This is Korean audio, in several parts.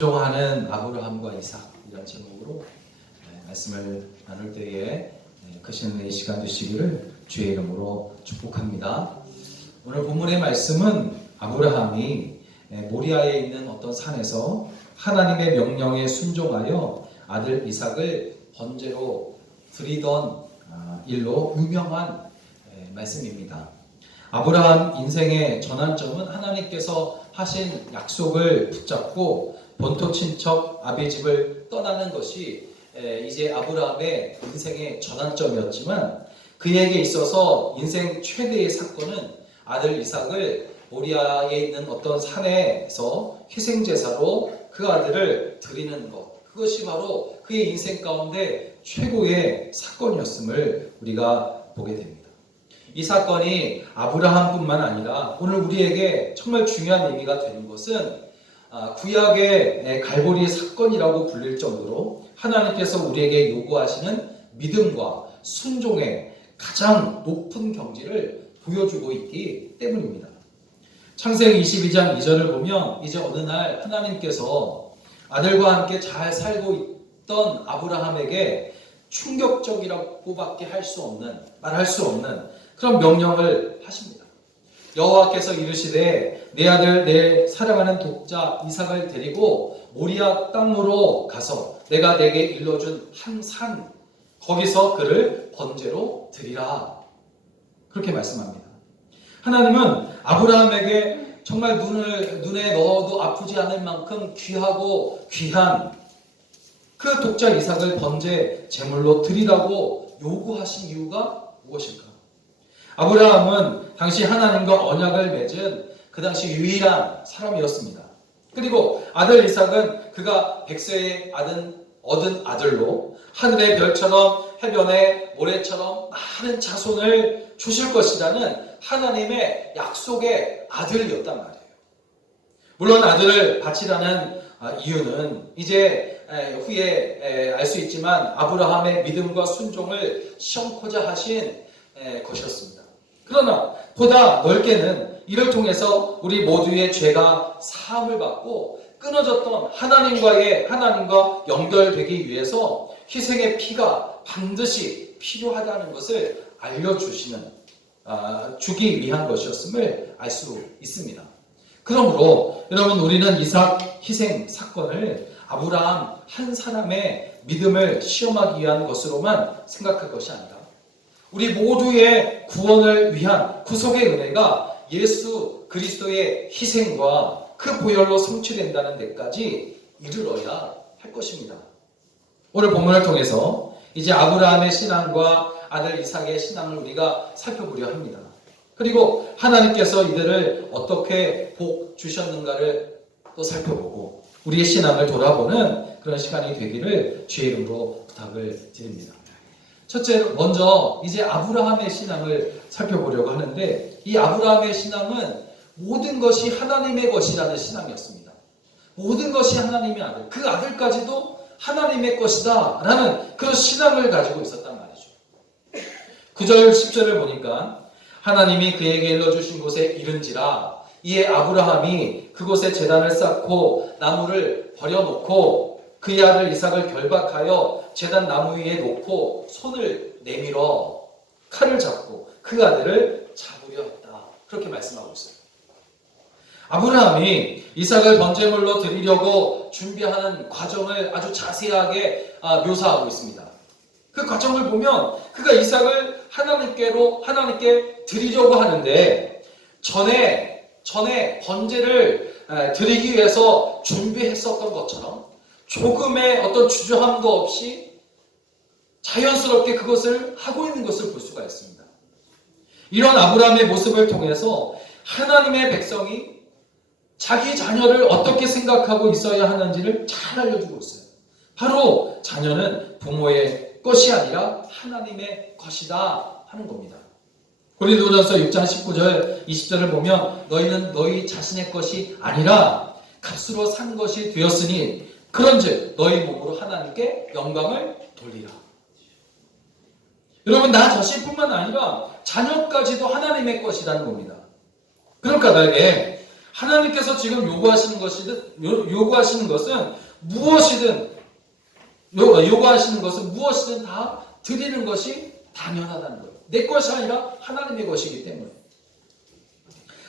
순종하는 아브라함과 이삭 이런 제목으로 말씀을 나눌 때에 크신 은혜의 시간 되시기를 주의 이름으로 축복합니다. 오늘 본문의 말씀은 아브라함이 모리아에 있는 어떤 산에서 하나님의 명령에 순종하여 아들 이삭을 번제로 드리던 일로 유명한 말씀입니다. 아브라함 인생의 전환점은 하나님께서 하신 약속을 붙잡고 본토 친척 아비 집을 떠나는 것이 이제 아브라함의 인생의 전환점이었지만, 그에게 있어서 인생 최대의 사건은 아들 이삭을 모리아에 있는 어떤 산에서 희생제사로 그 아들을 드리는 것, 그것이 바로 그의 인생 가운데 최고의 사건이었음을 우리가 보게 됩니다. 이 사건이 아브라함뿐만 아니라 오늘 우리에게 정말 중요한 의미가 되는 것은 구약의 갈보리의 사건이라고 불릴 정도로 하나님께서 우리에게 요구하시는 믿음과 순종의 가장 높은 경지를 보여주고 있기 때문입니다. 창세기 22장 2절을 보면 이제 어느 날 하나님께서 아들과 함께 잘 살고 있던 아브라함에게 충격적이라고밖에 말할 수 없는 그런 명령을 하십니다. 여호와께서 이르시되 내 아들 내 사랑하는 독자 이삭을 데리고 모리아 땅으로 가서 내가 내게 일러준 한 산, 거기서 그를 번제로 드리라. 그렇게 말씀합니다. 하나님은 아브라함에게 정말 눈에 넣어도 아프지 않을 만큼 귀하고 귀한 그 독자 이삭을 번제 제물로 드리라고 요구하신 이유가 무엇일까? 아브라함은 당시 하나님과 언약을 맺은 그 당시 유일한 사람이었습니다. 그리고 아들 이삭은 그가 백세에 얻은 아들로 하늘의 별처럼 해변의 모래처럼 많은 자손을 주실 것이라는 하나님의 약속의 아들이었단 말이에요. 물론 아들을 바치라는 이유는 이제 후에 알 수 있지만 아브라함의 믿음과 순종을 시험코자 하신 것이었습니다. 그러나 보다 넓게는 이를 통해서 우리 모두의 죄가 사함을 받고 끊어졌던 하나님과 연결되기 위해서 희생의 피가 반드시 필요하다는 것을 주기 위한 것이었음을 알 수 있습니다. 그러므로 여러분, 우리는 이삭 희생 사건을 아브라함 한 사람의 믿음을 시험하기 위한 것으로만 생각할 것이 아니라 우리 모두의 구원을 위한 구속의 은혜가 예수 그리스도의 희생과 그 보혈로 성취된다는 데까지 이르러야 할 것입니다. 오늘 본문을 통해서 이제 아브라함의 신앙과 아들 이삭의 신앙을 우리가 살펴보려 합니다. 그리고 하나님께서 이들을 어떻게 복 주셨는가를 또 살펴보고 우리의 신앙을 돌아보는 그런 시간이 되기를 주의 이름으로 부탁을 드립니다. 먼저 이제 아브라함의 신앙을 살펴보려고 하는데, 이 아브라함의 신앙은 모든 것이 하나님의 것이라는 신앙이었습니다. 모든 것이 하나님의 아들, 그 아들까지도 하나님의 것이다 라는 그런 신앙을 가지고 있었단 말이죠. 9절 10절을 보니까 하나님이 그에게 일러주신 곳에 이른지라 이에 아브라함이 그곳에 제단을 쌓고 나무를 버려놓고 그의 아들 이삭을 결박하여 제단 나무 위에 놓고 손을 내밀어 칼을 잡고 그 아들을 잡으려 했다. 그렇게 말씀하고 있어요. 아브라함이 이삭을 번제물로 드리려고 준비하는 과정을 아주 자세하게 묘사하고 있습니다. 그 과정을 보면 그가 이삭을 하나님께 드리려고 하는데 전에 번제를 드리기 위해서 준비했었던 것처럼 조금의 어떤 주저함도 없이 자연스럽게 그것을 하고 있는 것을 볼 수가 있습니다. 이런 아브라함의 모습을 통해서 하나님의 백성이 자기 자녀를 어떻게 생각하고 있어야 하는지를 잘 알려주고 있어요. 바로 자녀는 부모의 것이 아니라 하나님의 것이다 하는 겁니다. 고린도전서 6장 19절 20절을 보면 너희는 너희 자신의 것이 아니라 값으로 산 것이 되었으니 그런즉 너희 몸으로 하나님께 영광을 돌리라. 여러분, 나 자신뿐만 아니라 자녀까지도 하나님의 것이라는 겁니다. 그런 까닭에 하나님께서 지금 요구하시는 것은 무엇이든 다 드리는 것이 당연하다는 거예요. 내 것이 아니라 하나님의 것이기 때문에.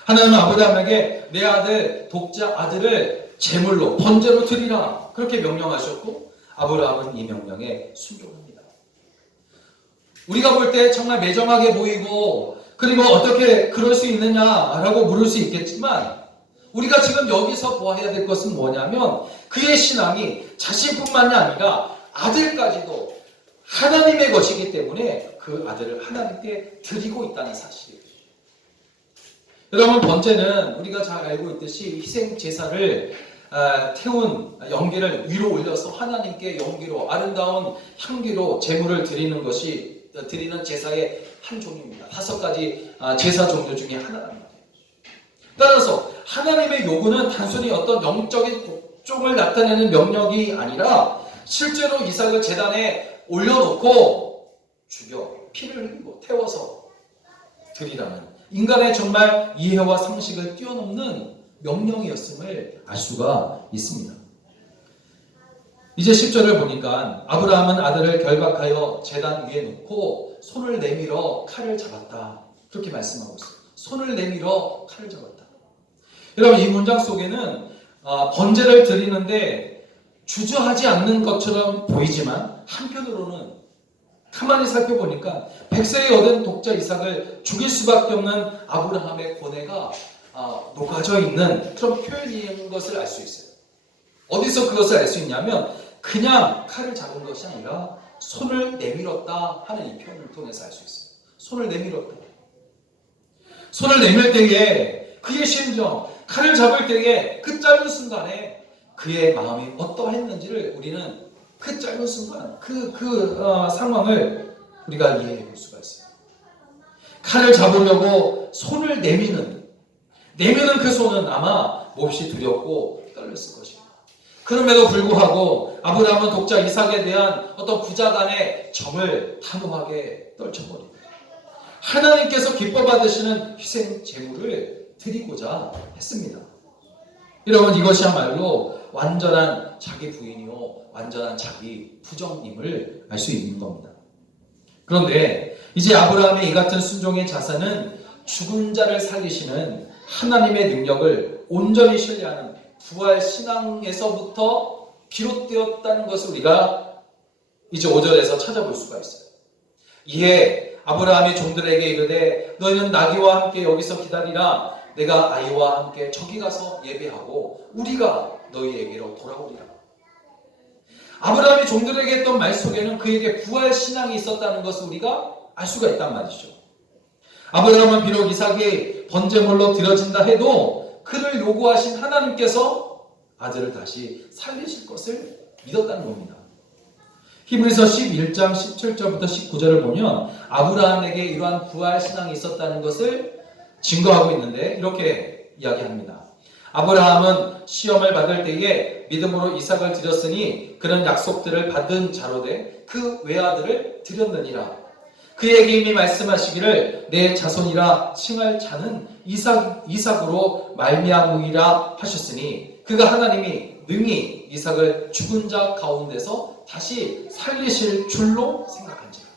하나님은 아브라함에게 내 아들, 독자 아들을 제물로, 번제로 드리라. 그렇게 명령하셨고, 아브라함은 이 명령에 순종합니다. 우리가 볼 때 정말 매정하게 보이고, 그리고 어떻게 그럴 수 있느냐라고 물을 수 있겠지만, 우리가 지금 여기서 보아야 될 것은 뭐냐면, 그의 신앙이 자신뿐만이 아니라 아들까지도 하나님의 것이기 때문에 그 아들을 하나님께 드리고 있다는 사실이에요. 여러분, 번제는 우리가 잘 알고 있듯이 희생 제사를 태운 연기를 위로 올려서 하나님께 연기로 아름다운 향기로 제물을 드리는 제사의 한 종류입니다. 5가지 제사 종류 중에 하나랍니다. 따라서 하나님의 요구는 단순히 어떤 영적인 복종을 나타내는 명령이 아니라 실제로 이삭을 제단에 올려놓고 죽여 피를 흘리고 태워서 드리라는 인간의 정말 이해와 상식을 뛰어넘는 명령이었음을 알 수가 있습니다. 이제 10절을 보니까 아브라함은 아들을 결박하여 제단 위에 놓고 손을 내밀어 칼을 잡았다. 그렇게 말씀하고 있어요. 손을 내밀어 칼을 잡았다. 여러분, 이 문장 속에는 번제를 드리는데 주저하지 않는 것처럼 보이지만 한편으로는 가만히 살펴보니까 100세에 얻은 독자 이삭을 죽일 수밖에 없는 아브라함의 고뇌가 녹아져 있는 그런 표현인 것을 알 수 있어요. 어디서 그것을 알 수 있냐면 그냥 칼을 잡은 것이 아니라 손을 내밀었다 하는 이 표현을 통해서 알 수 있어요. 손을 내밀었다. 손을 내밀 때에 그의 심정, 칼을 잡을 때에 그 짧은 순간에 그의 마음이 어떠했는지를 우리는 그 짧은 순간, 상황을 우리가 이해해 볼 수가 있어요. 칼을 잡으려고 손을 내미는 그 손은 아마 몹시 두렵고 떨렸을 것입니다. 그럼에도 불구하고 아브라함은 독자 이삭에 대한 어떤 부자간의 정을 단호하게 떨쳐버립니다. 하나님께서 기뻐 받으시는 희생 제물을 드리고자 했습니다. 여러분, 이것이야말로 완전한 자기 부인이요 완전한 자기 부정임을 알 수 있는 겁니다. 그런데 이제 아브라함의 이 같은 순종의 자세는 죽은 자를 살리시는 하나님의 능력을 온전히 신뢰하는 부활 신앙에서부터 비롯되었다는 것을 우리가 이제 5절에서 찾아볼 수가 있어요. 이에 아브라함이 종들에게 이르되 너희는 나귀와 함께 여기서 기다리라. 내가 아이와 함께 저기 가서 예배하고 우리가 너희에게로 돌아오리라. 아브라함이 종들에게 했던 말 속에는 그에게 부활 신앙이 있었다는 것을 우리가 알 수가 있단 말이죠. 아브라함은 비록 이삭이 번제물로 드려진다 해도 그를 요구하신 하나님께서 아들을 다시 살리실 것을 믿었다는 겁니다. 히브리서 11장 17절부터 19절을 보면 아브라함에게 이러한 부활 신앙이 있었다는 것을 증거하고 있는데 이렇게 이야기합니다. 아브라함은 시험을 받을 때에 믿음으로 이삭을 드렸으니 그런 약속들을 받은 자로 돼 그 외아들을 드렸느니라. 그에게 이미 말씀하시기를 내 자손이라 칭할 자는 이삭으로 말미암으리라 하셨으니 그가 하나님이 능히 이삭을 죽은 자 가운데서 다시 살리실 줄로 생각한지라.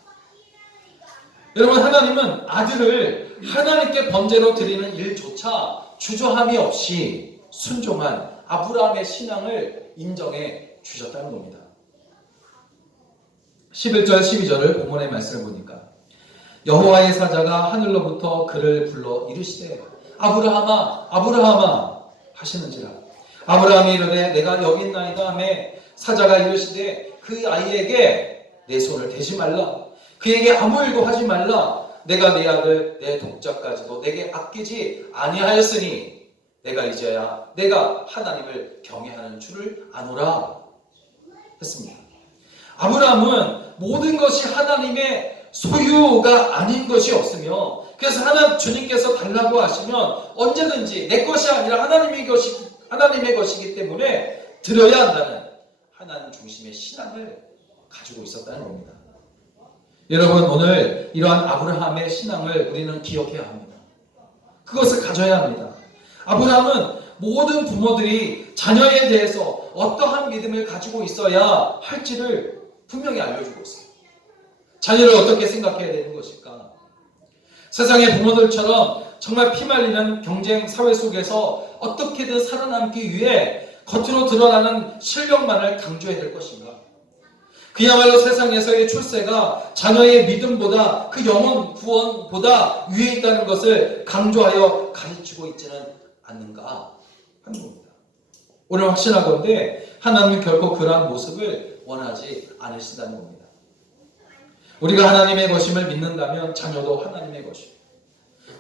여러분, 하나님은 아들을 하나님께 번제로 드리는 일조차 주저함이 없이 순종한 아브라함의 신앙을 인정해 주셨다는 겁니다. 11절 12절을 본문의 말씀을 보니까 여호와의 사자가 하늘로부터 그를 불러 이르시되 아브라함아 아브라함아 하시는지라. 아브라함이 이르되 내가 여기 있나이다 하며 사자가 이르시되 그 아이에게 내 손을 대지 말라. 그에게 아무 일도 하지 말라. 내가 내 아들 내 독자까지도 내게 아끼지 아니하였으니 내가 이제야 내가 하나님을 경외하는 줄을 아노라 했습니다. 아브라함은 모든 것이 하나님의 소유가 아닌 것이 없으며 그래서 주님께서 달라고 하시면 언제든지 내 것이 아니라 하나님의 것이기 때문에 드려야 한다는 하나님 중심의 신앙을 가지고 있었다는 겁니다. 여러분, 오늘 이러한 아브라함의 신앙을 우리는 기억해야 합니다. 그것을 가져야 합니다. 아브라함은 모든 부모들이 자녀에 대해서 어떠한 믿음을 가지고 있어야 할지를 분명히 알려주고 있어요. 자녀를 어떻게 생각해야 되는 것일까? 세상의 부모들처럼 정말 피말리는 경쟁 사회 속에서 어떻게든 살아남기 위해 겉으로 드러나는 실력만을 강조해야 될 것인가? 그야말로 세상에서의 출세가 자녀의 믿음보다 그 영혼 구원보다 위에 있다는 것을 강조하여 가르치고 있지는 않는가 하는 겁니다. 오늘 확신하건대 하나님은 결코 그러한 모습을 원하지 않으신다는 겁니다. 우리가 하나님의 것임을 믿는다면 자녀도 하나님의 것이에요.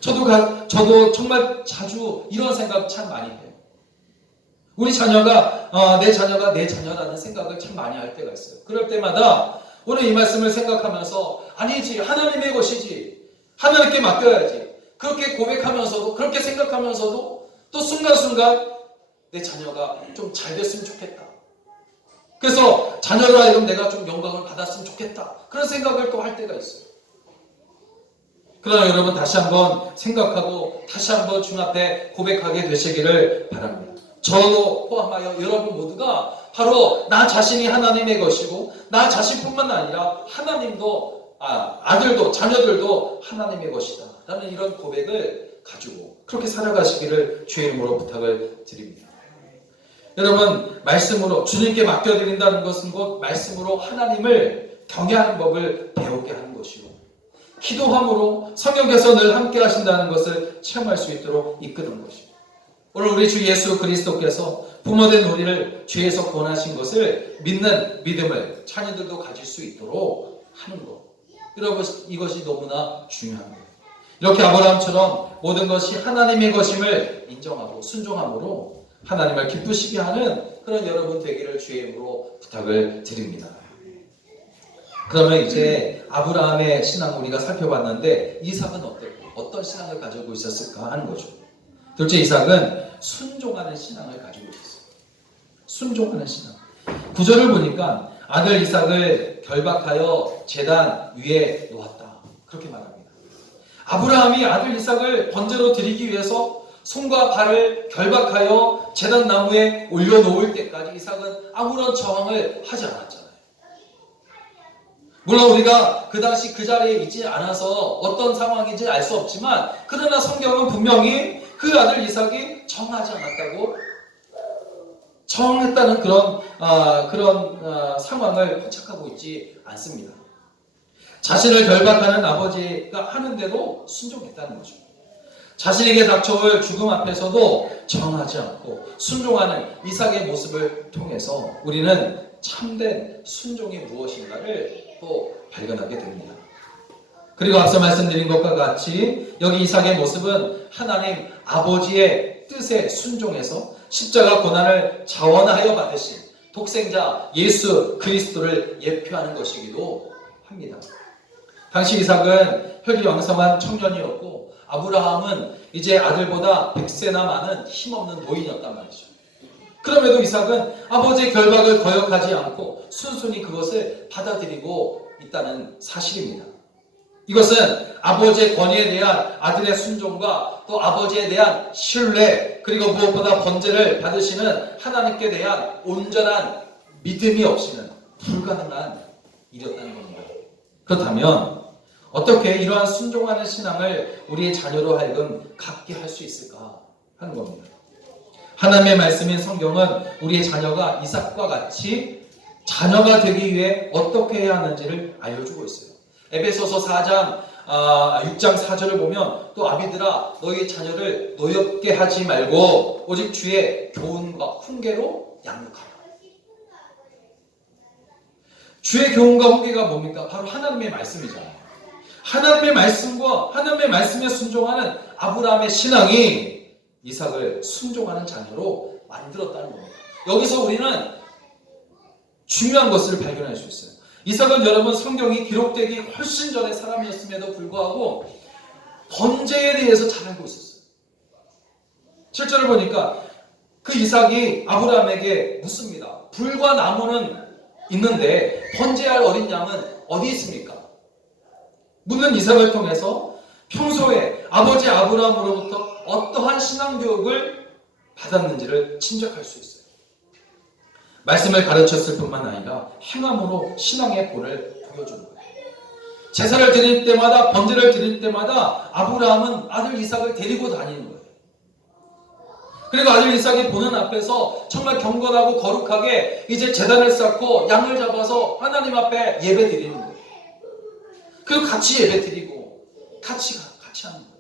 저도 정말 자주 이런 생각 참 많이 해요. 우리 자녀가 내 자녀가 내 자녀라는 생각을 참 많이 할 때가 있어요. 그럴 때마다 오늘 이 말씀을 생각하면서 아니지, 하나님의 것이지, 하나님께 맡겨야지, 그렇게 고백하면서도, 그렇게 생각하면서도 또 순간순간 내 자녀가 좀 잘 됐으면 좋겠다. 그래서 자녀로 하여금 내가 좀 영광을 받았으면 좋겠다. 그런 생각을 또 할 때가 있어요. 그러나 여러분 다시 한번 생각하고 다시 한번 주 앞에 고백하게 되시기를 바랍니다. 저도 포함하여 여러분 모두가 바로 나 자신이 하나님의 것이고 나 자신뿐만 아니라 하나님도 아들도 자녀들도 하나님의 것이다 라는 이런 고백을 가지고 그렇게 살아가시기를 주의 이름으로 부탁을 드립니다. 여러분 말씀으로 주님께 맡겨드린다는 것은 곧 말씀으로 하나님을 경외하는 법을 배우게 하는 것이고 기도함으로 성령께서 늘 함께 하신다는 것을 체험할 수 있도록 이끄는 것입니다. 오늘 우리 주 예수 그리스도께서 부모된 우리를 죄에서 구원하신 것을 믿는 믿음을 자녀들도 가질 수 있도록 하는 것. 여러분 이것이 너무나 중요한 거예요. 이렇게 아브라함처럼 모든 것이 하나님의 것임을 인정하고 순종함으로 하나님을 기쁘시게 하는 그런 여러분 되기를 주의 이름으로 부탁을 드립니다. 그러면 이제 아브라함의 신앙을 우리가 살펴봤는데 이삭은 어떤 신앙을 가지고 있었을까 하는 거죠. 둘째 이삭은 순종하는 신앙을 가지고 있었어요. 순종하는 신앙. 구절을 보니까 아들 이삭을 결박하여 제단 위에 놓았다. 그렇게 말합니다. 아브라함이 아들 이삭을 번제로 드리기 위해서 손과 발을 결박하여 제단 나무에 올려놓을 때까지 이삭은 아무런 저항을 하지 않았잖아요. 물론 우리가 그 당시 그 자리에 있지 않아서 어떤 상황인지 알 수 없지만 그러나 성경은 분명히 그 아들 이삭이 정하지 않았다고 정했다는 그런 상황을 포착하고 있지 않습니다. 자신을 결박하는 아버지가 하는 대로 순종했다는 거죠. 자신에게 닥쳐올 죽음 앞에서도 정하지 않고 순종하는 이삭의 모습을 통해서 우리는 참된 순종이 무엇인가를 또 발견하게 됩니다. 그리고 앞서 말씀드린 것과 같이 여기 이삭의 모습은 하나님 아버지의 뜻에 순종해서 십자가 고난을 자원하여 받으신 독생자 예수 그리스도를 예표하는 것이기도 합니다. 당시 이삭은 혈기왕성한 청년이었고 아브라함은 이제 아들보다 100세나 많은 힘없는 노인이었단 말이죠. 그럼에도 이삭은 아버지의 결박을 거역하지 않고 순순히 그것을 받아들이고 있다는 사실입니다. 이것은 아버지의 권위에 대한 아들의 순종과 또 아버지에 대한 신뢰 그리고 무엇보다 번제를 받으시는 하나님께 대한 온전한 믿음이 없이는 불가능한 일이었다는 겁니다. 그렇다면 어떻게 이러한 순종하는 신앙을 우리의 자녀로 하여금 갖게 할 수 있을까 하는 겁니다. 하나님의 말씀인 성경은 우리의 자녀가 이삭과 같이 자녀가 되기 위해 어떻게 해야 하는지를 알려주고 있어요. 에베소서 6장 4절을 보면 또 아비들아 너희의 자녀를 노엽게 하지 말고 오직 주의 교훈과 훈계로 양육하라. 주의 교훈과 훈계가 뭡니까? 바로 하나님의 말씀이잖아요. 하나님의 말씀과 하나님의 말씀에 순종하는 아브라함의 신앙이 이삭을 순종하는 자녀로 만들었다는 겁니다. 여기서 우리는 중요한 것을 발견할 수 있어요. 이삭은 여러분 성경이 기록되기 훨씬 전에 사람이었음에도 불구하고 번제에 대해서 잘 알고 있었어요. 7절을 보니까 그 이삭이 아브라함에게 묻습니다. 불과 나무는 있는데 번제할 어린 양은 어디 있습니까? 묻는 이삭을 통해서 평소에 아버지 아브라함으로부터 어떠한 신앙교육을 받았는지를 친척할 수 있어요. 말씀을 가르쳤을 뿐만 아니라 행함으로 신앙의 본을 보여주는 거예요. 제사를 드릴 때마다, 번제를 드릴 때마다 아브라함은 아들 이삭을 데리고 다니는 거예요. 그리고 아들 이삭이 보는 앞에서 정말 경건하고 거룩하게 이제 제단을 쌓고 양을 잡아서 하나님 앞에 예배 드리는 거예요. 그리고 같이 예배 드리고 같이 하는 거예요.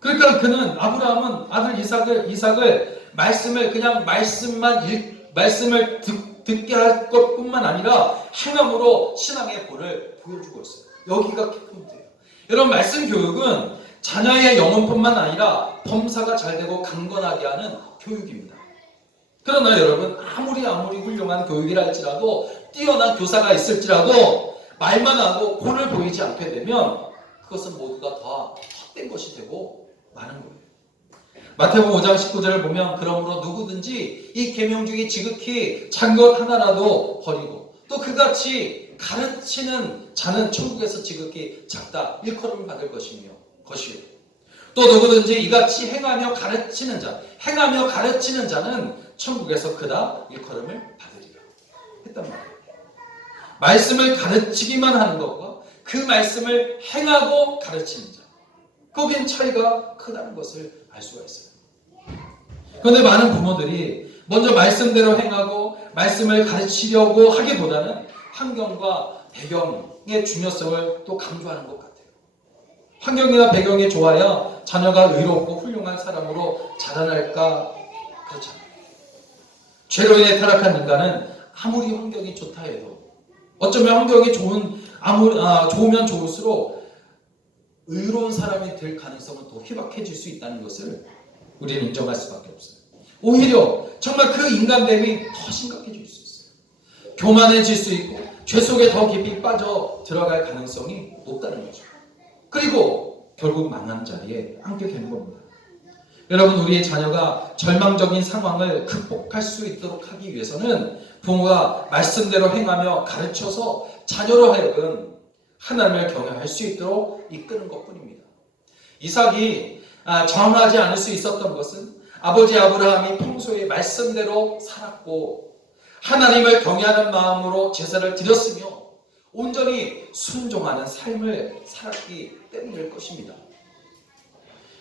그러니까 아브라함은 아들 이삭을 말씀을 그냥 말씀을 듣게 할 것뿐만 아니라 행함으로 신앙의 본을 보여주고 있어요. 여기가 키포인트예요. 여러분, 말씀 교육은 자녀의 영혼뿐만 아니라 범사가 잘되고 강건하게 하는 교육입니다. 그러나 여러분, 아무리 훌륭한 교육이라 할지라도 뛰어난 교사가 있을지라도 말만 하고 본을 보이지 않게 되면 그것은 모두가 다 헛된 것이 되고 마는 거예요. 마태복음 5장 19절을 보면 그러므로 누구든지 이 계명 중에 지극히 작은 것 하나라도 버리고 또 그같이 가르치는 자는 천국에서 지극히 작다 일컬음을 받을 것이요. 또 누구든지 이같이 행하며 가르치는 자는 천국에서 그다 일컬음을 받으리라 했단 말이에요. 말씀을 가르치기만 하는 것과 그 말씀을 행하고 가르치는 자, 거기엔 차이가 크다는 것을 알 수가 있어요. 그런데 많은 부모들이 먼저 말씀대로 행하고 말씀을 가르치려고 하기보다는 환경과 배경의 중요성을 또 강조하는 것 같아요. 환경이나 배경이 좋아야 자녀가 의롭고 훌륭한 사람으로 자라날까? 그렇잖아요. 죄로 인해 타락한 인간은 아무리 환경이 좋다 해도 어쩌면 환경이 좋으면 좋을수록 의로운 사람이 될 가능성은 더 희박해질 수 있다는 것을 우리는 인정할 수밖에 없어요. 오히려 정말 그 인간됨이 더 심각해질 수 있어요. 교만해질 수 있고 죄 속에 더 깊이 빠져 들어갈 가능성이 높다는 거죠. 그리고 결국 망한 자리에 앉게 되는 겁니다. 여러분, 우리의 자녀가 절망적인 상황을 극복할 수 있도록 하기 위해서는 부모가 말씀대로 행하며 가르쳐서 자녀로 하여금 하나님을 경외할 수 있도록 이끄는 것뿐입니다. 이삭이 정하지 않을 수 있었던 것은 아버지 아브라함이 평소에 말씀대로 살았고 하나님을 경외하는 마음으로 제사를 드렸으며 온전히 순종하는 삶을 살았기 때문일 것입니다.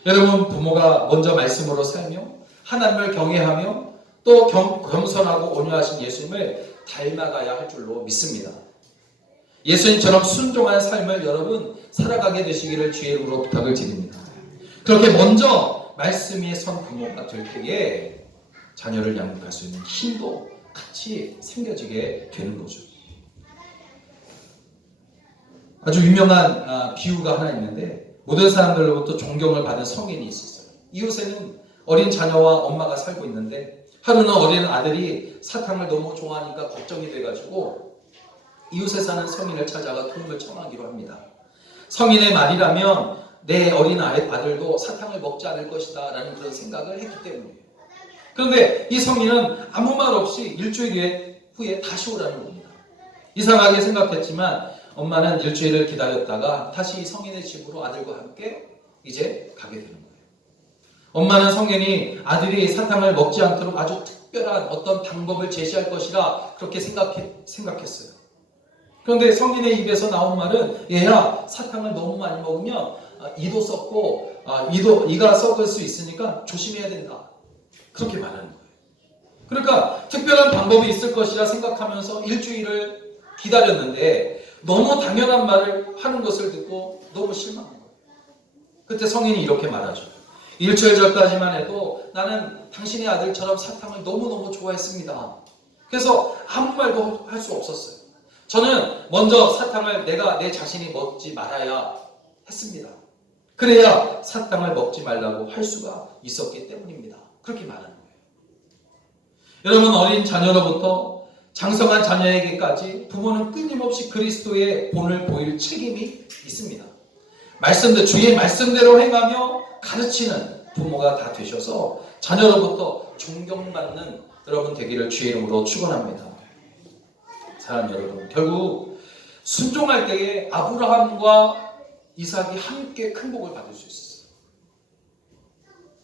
여러분, 부모가 먼저 말씀으로 살며 하나님을 경외하며 또 겸손하고 온유하신 예수님을 닮아가야 할 줄로 믿습니다. 예수님처럼 순종한 삶을 여러분 살아가게 되시기를 주의 이름으로 부탁을 드립니다. 그렇게 먼저 말씀 위에 선 부모가 될 때에 자녀를 양육할 수 있는 힘도 같이 생겨지게 되는 거죠. 아주 유명한 비유가 하나 있는데 모든 사람들로부터 존경을 받은 성인이 있었어요. 이웃에는 어린 자녀와 엄마가 살고 있는데 하루는 어린 아들이 사탕을 너무 좋아하니까 걱정이 돼가지고 이웃에 사는 성인을 찾아가 도움을 청하기로 합니다. 성인의 말이라면 내 어린 아들도 사탕을 먹지 않을 것이다 라는 그런 생각을 했기 때문이에요. 그런데 이 성인은 아무 말 없이 일주일 후에 다시 오라는 겁니다. 이상하게 생각했지만 엄마는 일주일을 기다렸다가 다시 성인의 집으로 아들과 함께 이제 가게 되는 거예요. 엄마는 성인이 아들이 사탕을 먹지 않도록 아주 특별한 어떤 방법을 제시할 것이라 그렇게 생각했어요. 그런데 성인의 입에서 나온 말은 얘야, 사탕을 너무 많이 먹으면 이도 썩고 이가 썩을 수 있으니까 조심해야 된다. 그렇게 말하는 거예요. 그러니까 특별한 방법이 있을 것이라 생각하면서 일주일을 기다렸는데 너무 당연한 말을 하는 것을 듣고 너무 실망한 거예요. 그때 성인이 이렇게 말하죠. 일주일 전까지만 해도 나는 당신의 아들처럼 사탕을 너무너무 좋아했습니다. 그래서 아무 말도 할 수 없었어요. 저는 먼저 사탕을 내가 내 자신이 먹지 말아야 했습니다. 그래야 사탕을 먹지 말라고 할 수가 있었기 때문입니다. 그렇게 말하는 거예요. 여러분, 어린 자녀로부터 장성한 자녀에게까지 부모는 끊임없이 그리스도의 본을 보일 책임이 있습니다. 주의 말씀대로 행하며 가르치는 부모가 다 되셔서 자녀로부터 존경받는 여러분 되기를 주의 이름으로 축원합니다. 사랑하는 여러분, 결국 순종할 때에 아브라함과 이삭이 함께 큰 복을 받을 수 있었어요.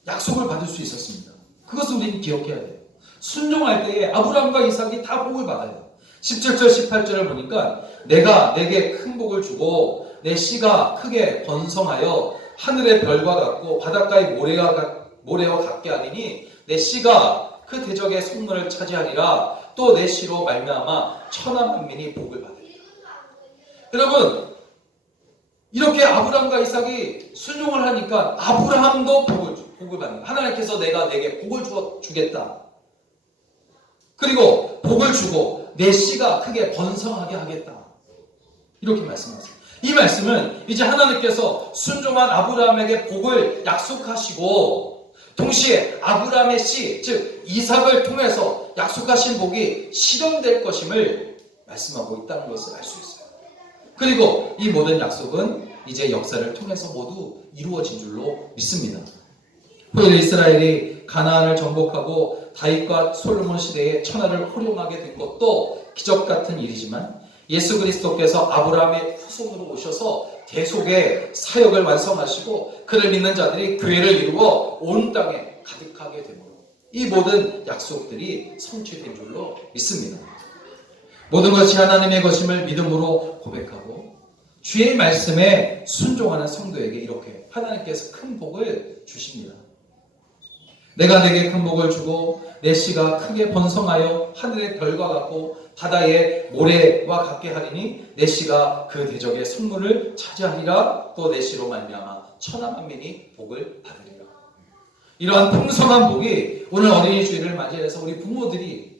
약속을 받을 수 있었습니다. 그것을 우리는 기억해야 돼요. 순종할 때에 아브라함과 이삭이 다 복을 받아요. 17절 18절을 보니까 내가 내게 큰 복을 주고 내 씨가 크게 번성하여 하늘의 별과 같고 바닷가의 모래와 같게 하리니 내 씨가 그 대적의 성문을 차지하리라. 또 내 씨로 말미암아 천하 만민이 복을 받으리라. 여러분, 이렇게 아브라함과 이삭이 순종을 하니까 아브라함도 복을 받는 거예요. 하나님께서 내가 내게 복을 주겠다. 그리고 복을 주고 내 씨가 크게 번성하게 하겠다. 이렇게 말씀하세요. 이 말씀은 이제 하나님께서 순종한 아브라함에게 복을 약속하시고 동시에 아브라함의 씨, 즉 이삭을 통해서 약속하신 복이 실현될 것임을 말씀하고 있다는 것을 알 수 있어요. 그리고 이 모든 약속은 이제 역사를 통해서 모두 이루어진 줄로 믿습니다. 후일 이스라엘이 가나안을 정복하고 다윗과 솔로몬 시대에 천하를 호령하게 된 것도 기적 같은 일이지만 예수 그리스도께서 아브라함의 후손으로 오셔서 대속의 사역을 완성하시고 그를 믿는 자들이 교회를 이루어 온 땅에 가득하게 되므로 이 모든 약속들이 성취된 줄로 믿습니다. 모든 것이 하나님의 것임을 믿음으로 고백하고 주의 말씀에 순종하는 성도에게 이렇게 하나님께서 큰 복을 주십니다. 내가 내게 큰 복을 주고 내 씨가 크게 번성하여 하늘의 별과 같고 바다의 모래와 같게 하리니 내 씨가 그 대적의 성문을 차지하리라. 또 내 씨로 말미암아 천하 만민이 복을 받으리라. 이러한 풍성한 복이 오늘 어린이 주일을 맞이해서 우리 부모들이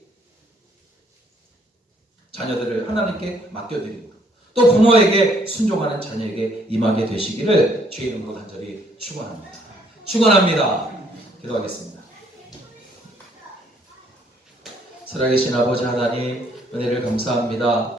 자녀들을 하나님께 맡겨드리고 또 부모에게 순종하는 자녀에게 임하게 되시기를 주의 이름으로 간절히 축원합니다. 축원합니다. 기도하겠습니다. 살아계신 아버지 하나님, 은혜를 감사합니다.